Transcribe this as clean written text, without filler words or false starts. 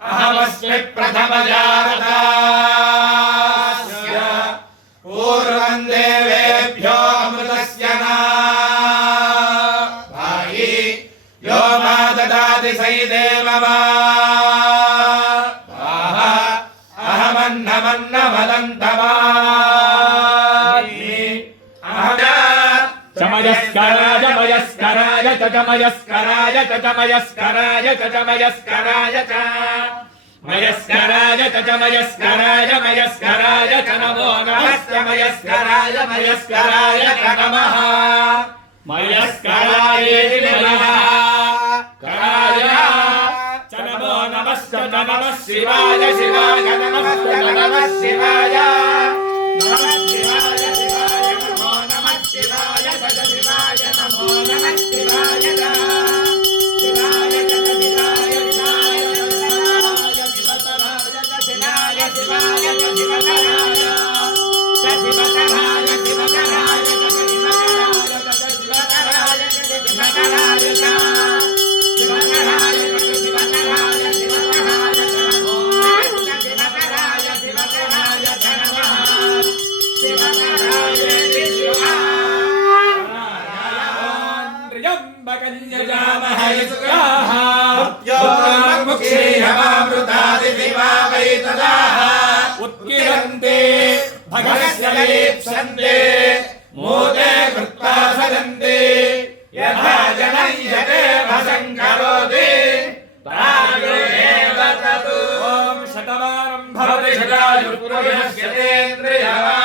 अहमस्मि प्रथमजातस्य पूर्वं देवेभ्यो अमृतस्य नाहि यो मा ददाति सैदेव मा अहमन्नमन्नमदन्तमामि चमयस्कराय मयस्कराय चमयस्कराय चमयस्कराय चमयस्कराय च मयस्कराय चमयस्कराय मयस्कराय च नमो नमस्ते मयस्कराय मयस्कराय च नमः मयस्कराय नमः कराय च नमो नमस्ते नमः शिवाय शिवाय नमस्ते नमः शिवाय नमः शिवाय शिवाय नमो नमः शिवाय शिवाय नमो नमः शिवाय शिवाय शिवाय उत्किरन्ते भगवस्यलीप्सन्ते मोदे कृत्वा सदन्ते यथा जनयते भसङ्करोति तायुरेव ततु ॐ शतमानं भवति शतायुः पुरुषस्य तेन्द्रियः